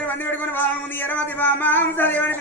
దగ్గర మంది పెట్టుకుని బాగా ఉంది. ఎరవతి బామాంస దేవుని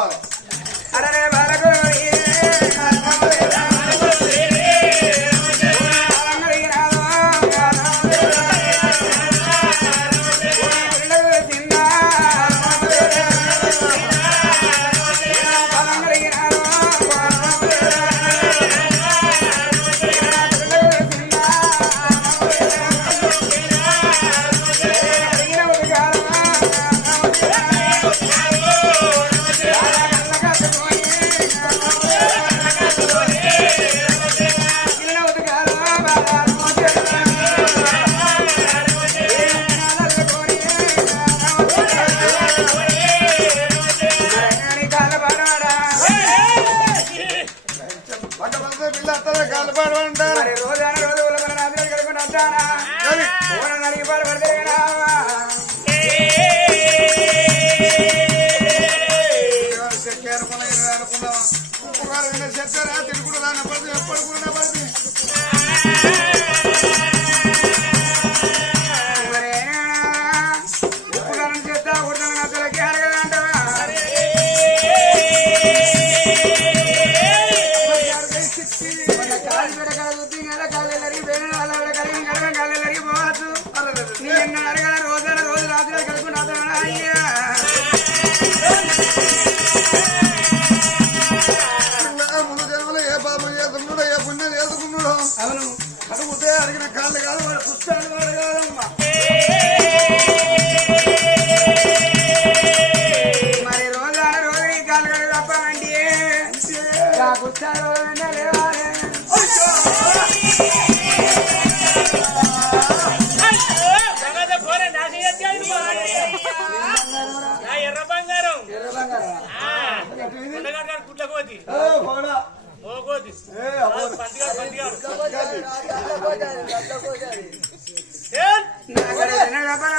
Ahora పాల్పడుతుంటారా నిన్న అడగలరు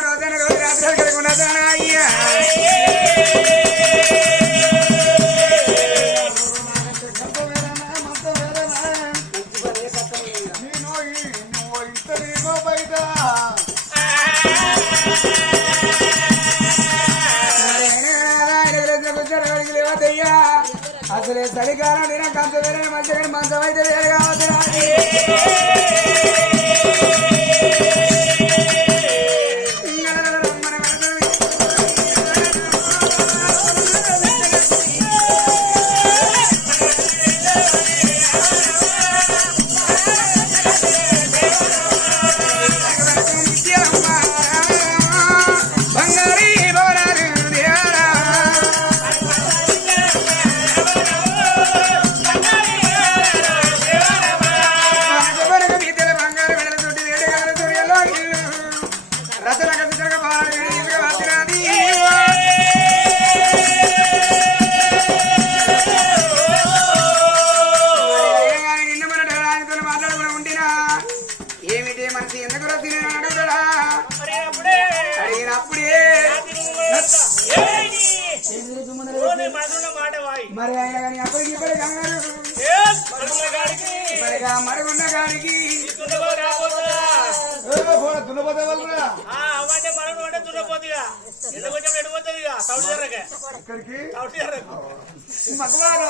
రోజైన రోజు రాత్రి అయ్యా. కానీ అప్పటికి ఇప్పటి కంగారు ఇప్పటిగా మరుగున్న గారికి? దున్నపోతే వల్లరా ఇక్కడికి మగవారు?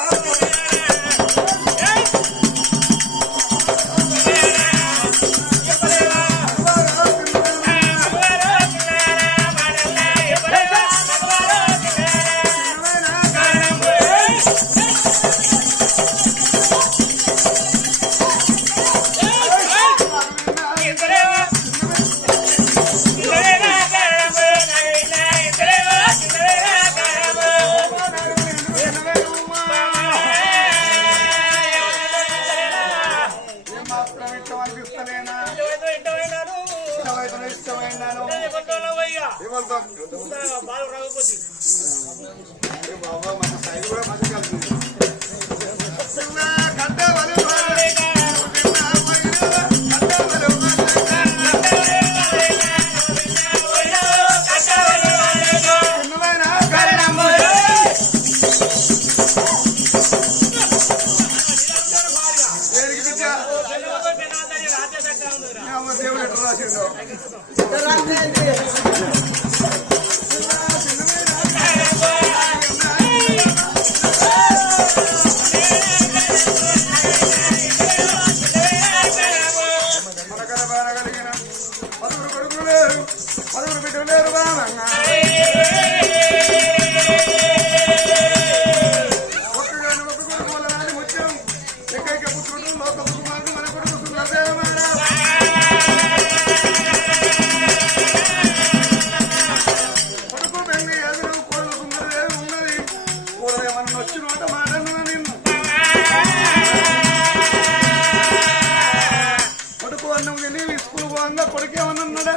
దొంగ కొడుకేమన్నాడా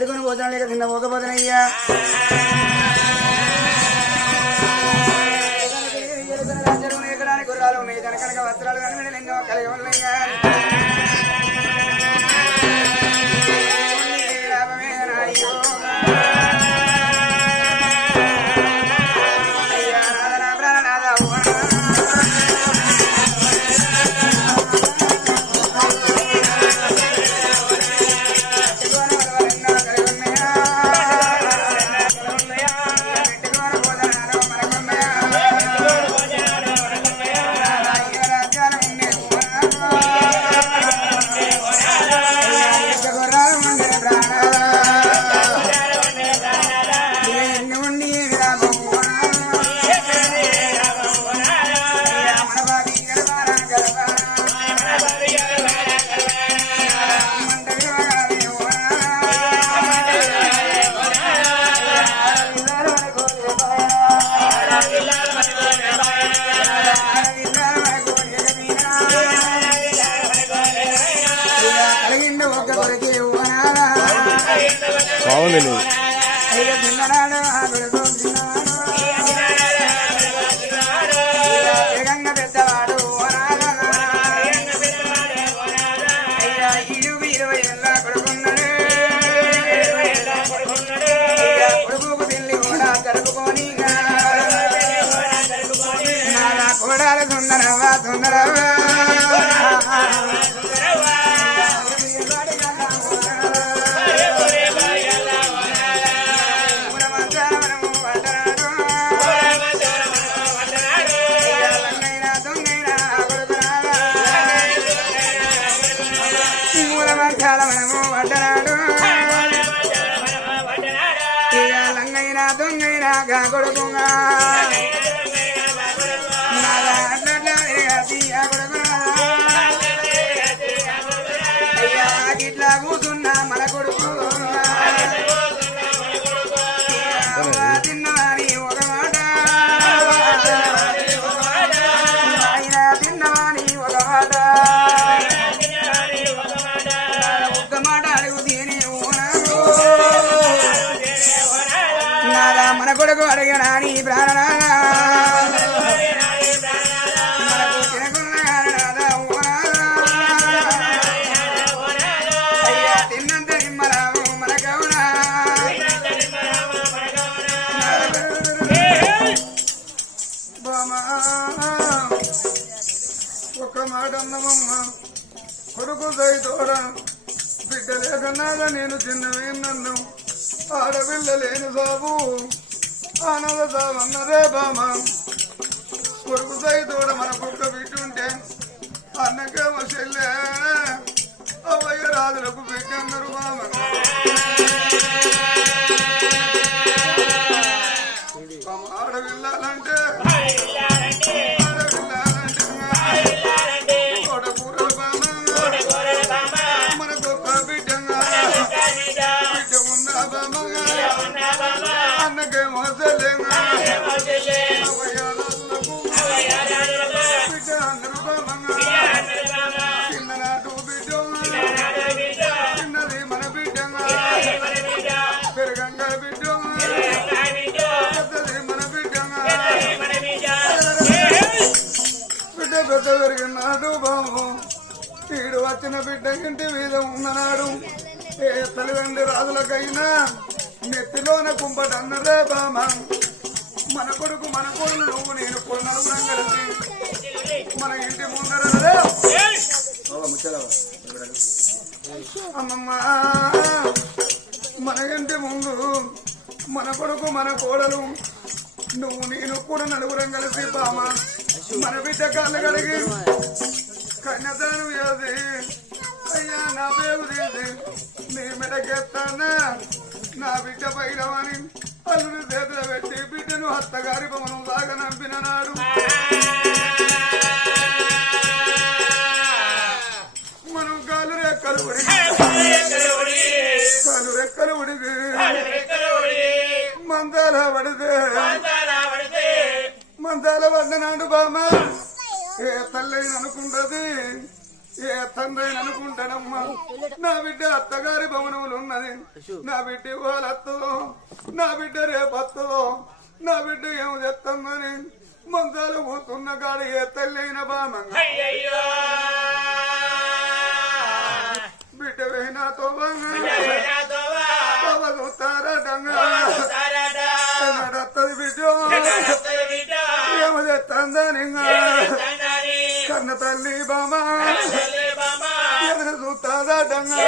అడుగుని పోతున్నా లేక కింద పోకపోతున్నాయ్యా గుర్రాలు మీద కనుక వస్త్రాలు కనుక లింగం కలిగి గిట్లా కూతున్నా మన కొడుకు. ఒక మాట అన్నమమ్మ కొడుకు దయతోడ బిడ్డ లేకన్నాగా నేను చిన్నవేనన్ను ఆడపిల్ల లేని సాబు. ఆనంద సాబన్నరే బామ. కొడుకు దయతోడ మన కుక్క బిడ్డుంటే అన్నకేమో చెల్లె. అవయ్య రాజులకు బిడ్డ అన్నారు బామ. వచ్చిన బిడ్డ ఇంటి మీద ఉన్ననాడు ఏ తల్లిదండ్రి రాజులకైనా నెత్తిలోన కుంపటి అన్నదే బామ. మన కొడుకు మన కొడుకు నువ్వు నేను కొడుకు కలిసి మన ఇంటి ముందర అమ్మమ్మ మన ఇంటి ముందు మన కొడుకు మన కోడలు నువ్వు నేను కూడా నలుగురం కలిసి బామ మన బిడ్డ కళ్ళు కడిగి కన్యదానం వ్యాధి అయ్యా నా పేరు తీసి నీ మెడకెత్తానా? నా బిడ్డ పైరవని అల్లుని చేతులు పెట్టి బిడ్డను అత్తగారి భవనం లాగా నంపిన నాడు. మనం కాలు రెక్కలు ఉడిగి కాలు రెక్కలు ఉడిగి మందాల పడితే. మందాల పడినాడు బామ్మ ఏ తల్లి అనుకుంటది ఏ తండ్రి అనుకుంటానమ్మా. నా బిడ్డ అత్తగారి భవనములు ఉన్నది. నా బిడ్డ వాళ్ళత్తదో నా బిడ్డ రేపత్తదో నా బిడ్డ ఏం చెప్తుందని మందాలు పోతున్న కాడ ఏ తల్లి అయిన బామ్మ బిడ్డ. వేనాతో నడత్తది బిడ్డ ఏమో చెప్తాందని కన్న తల్లి బామ ఎదురు చూస్తాదంగా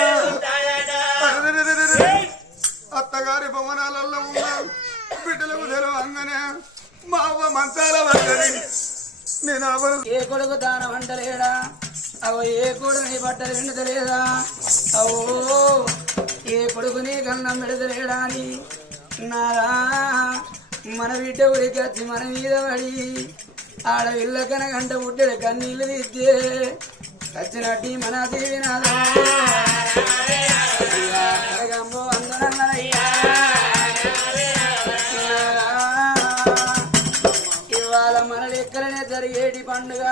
అత్తగారి భవనాలలో ఉన్న బిడ్డలకు తెలవంగానే మా అవ్వ మంచాల పడ్డది నేను అవరు ఏ కొడుకు దాన వంటలేడా అవ ఏ కొడుకు నీ బట్టలు విండుతలేదా అవో ఏ కొడుకు నీ కన్నం పెడతలేడా అని. నారా మన బిడ్డ ఉడికొచ్చి మన మీద పడి ఆడ ఆడవిల్ల కనగంట పుట్టిన కన్నీళ్ళు తీస్తే చచ్చినట్టి మన దీవినాదా ఇవాళ మన లెక్కలనే జరిగేటి పండుగ?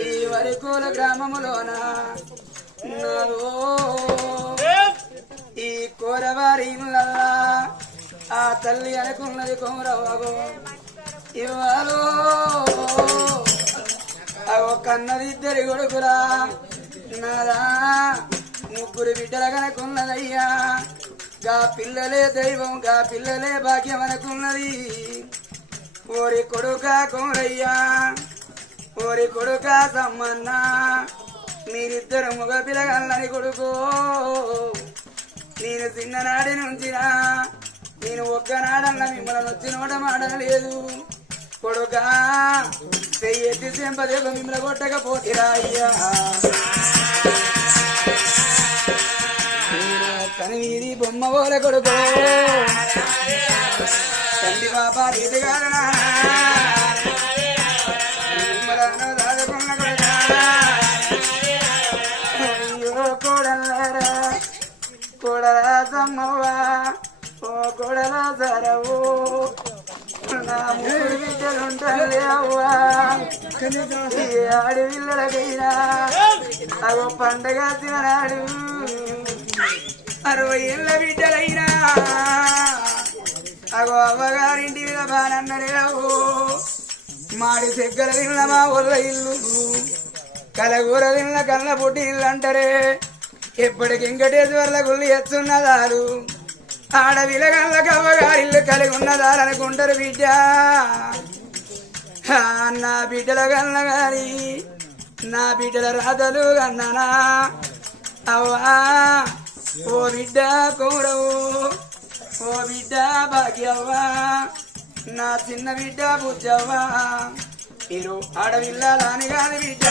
ఈ వరికూల గ్రామములోన? ఈ కూరవారి ఆ తల్లి అనుకున్నది కోరవాగో ఇవ్వాలో అగో కన్నది ఇద్దరి కొడుకురా. నాదా ముగ్గురు బిడ్డల కనుకున్నదయ్యా. గా పిల్లలే దైవం గా పిల్లలే భాగ్యం అనుకున్నది. ఓరి కొడుక కోరయ్యా ఓరి కొడుక సమ్మన్న మీరిద్దరు మగ పిల్లగాళ్ళని కొడుకు. నేను చిన్ననాడి నుంచినా నేను ఒక్కనాడన్నా మిమ్మల్ని వచ్చి నోట మాడలేదు కొడుక చెయ్యెత్తి చెంపదేలు మిమ్మల్ని కొట్టకపోతిరా అయ్యా కని బొమ్మ ఓల కొడుకు. తండ్రి బాబా రీతి కాదు కోడలా సమ్మవ్వా. ఓ కోడలా సరవు మూడు బిడ్డలుంటారు అవ్వా ఈ ఆడపిల్లలకైనా అగో పండగ తిననాడు అరవై ఏళ్ళ బిడ్డలైనా అగో అవ్వగారింటి మీద బానన్నరేవు మాడి దగ్గర తిన్న మా ఒళ్ళ ఇల్లు కలగూర తిన్న కళ్ళ పుట్టి ఇల్లు అంటారే. ఎప్పటికి వెంకటేశ్వర్ల గుళ్ళు ఎత్తున్నదారు ఆడ విలగల్ల కవ్వగారిల్లు కలిగి ఉన్నదారు అనుకుంటారు బిడ్డ నా బిడ్డల కన్నగారి నా బిడ్డల రాధలు కన్ననా? అవ్వా ఓ బిడ్డ కౌరవు ఓ బిడ్డ భాగ్యవ్వా నా చిన్న బిడ్డ బుజ్జవ్వా. మీరు ఆడవిల్ల దాని కాదు బిడ్డ.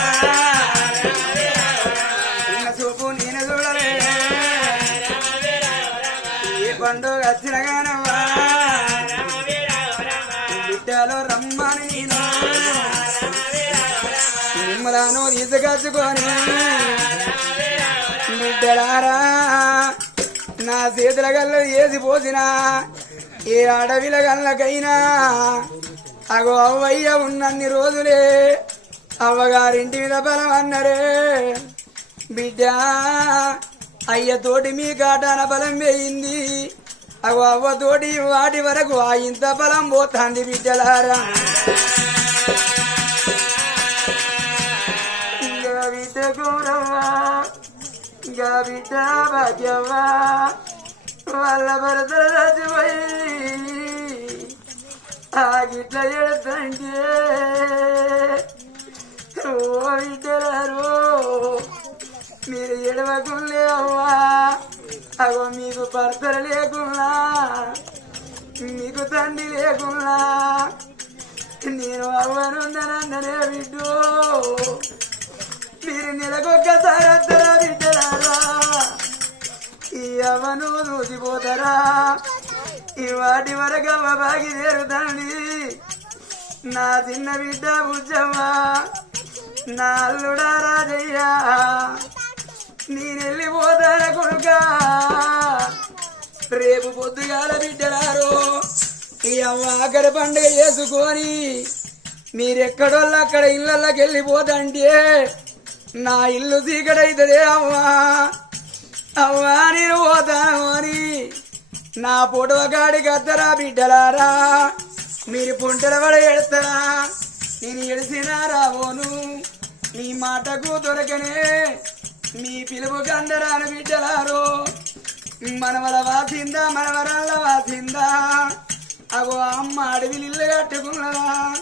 పండుగ వచ్చిన బిడ్డలో రమ్మని నేను. మిమ్మలను తీసుకొచ్చుకొని. బిడ్డలారా నా చేతుల గల్లు ఏది పోసినా ఏ అడవిల గల్లకైనా అగో అవ్వయ్య ఉన్నన్ని రోజులే అవ్వగారింటి మీద బలం అన్నరే. బిడ్డ అయ్య తోటి మీ కాటాన బలం వేయింది. అగో అవ్వ వాటి వరకు ఆ ఇంత బలం పోతుంది బిడ్డలారా. గవిత బిడ్డ గౌరవ్వా ఇంకా వాళ్ళ భరతలు చచ్చిపోయి ఆ గిట్ల ఎడతంటే ఓ బిడ్డలారు మీరు ఎడవకులే అవ్వా. అగో మీకు భర్తలు లేకుండా మీకు తండ్రి లేకున్నా నేను అవ్వనుందనందనే బిడ్డు మీరు నెలకొక్కసారి వస్తారా బిడ్డలారా ఈ అవ్వను దూసిపోతారా ఈ వాటి వరకు అవ్వ బాగి తీరుతండి నా చిన్న బిడ్డ బుజ్జమ్మ నా అల్లుడా రాజయ్యా నేను వెళ్ళిపోతాన కొడుక? రేపు పొద్దుగాల బిడ్డలారు ఈ అవ్వ ఆఖరి పండుగ చేసుకొని మీరెక్కడోళ్ళు అక్కడ ఇళ్ళకి వెళ్ళిపోతంటే నా ఇల్లు చీకటైతుందే అమ్మా అవ్వా నేను పోతాను అని నా పొడవగాడి కద్దరా బిడ్డలారా? మీరు పుంటల పడ ఎడతారా? నేను ఎడిసినా రాబోను. నీ మాటకు దొరకనే మీ పిలుపు అందరాను బిడ్డలారు మనవల వాసిందా మనవరాల వాసిందా? అగో అమ్మ అడవిలు ఇల్లు కట్టుకున్నదా?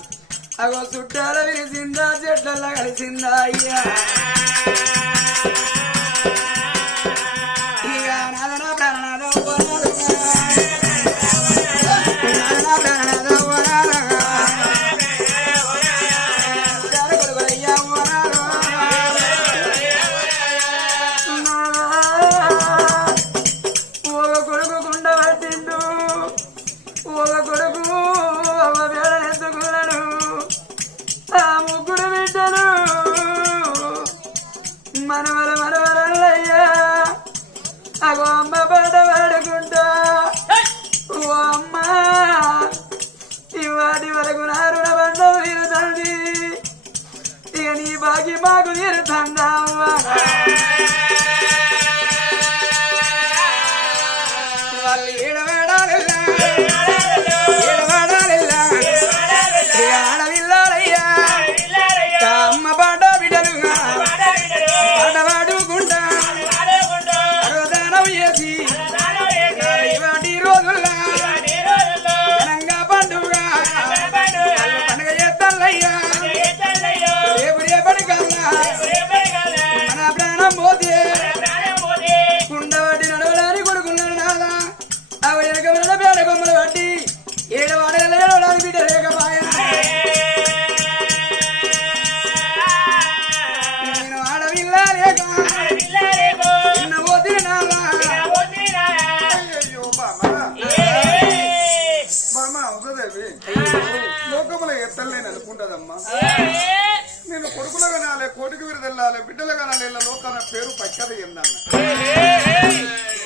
అగో చుట్టాల విరిసిందా చెట్ల కలిసిందా? అయ్యా ఉంటదమ్మా నేను కొడుకులు కనాలి కోటికి వీరు తెల్లాలి బిడ్డలు కనాలి ఇలా లోకాల పేరు పక్కది ఎందన్న.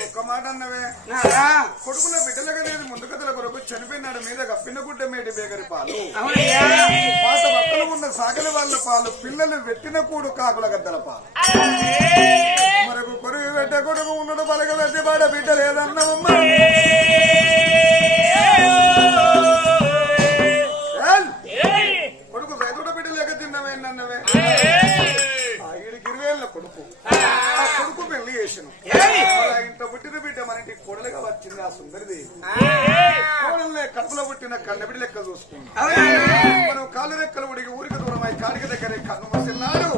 ఒక్క మాట అన్నవే కొడుకుల బిడ్డలు కనేది ముందు కథల కొరకు చనిపోయినాడు మీద కప్పిన గుడ్డ మేటి బేగరి పాలు. పాత బట్టలు ఉన్న సాగల వాళ్ళ పాలు పిల్లలు వెట్టిన కూడు కాకుల గద్దల పాలు. మనకు కొరుగు పెట్ట కొడుకు ఉన్నాడు పలక పెట్టి పాడ బిడ్డ లేదన్నమ్మా చేసిన ఇంత పుట్టిన బిడ్డ మన ఇంటికి కొడలుగా వచ్చింది ఆ సుందరిది. కోడలే కడుపులో పుట్టిన కన్నబిడి లెక్క చూసుకుంది. మనం కాళ్ళు రెక్కలు ఉడికి ఊరికి దూరం అయి కాడికి దగ్గర కన్ను మూసిన్నాడు